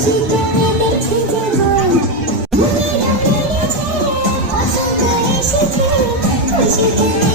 Thank you.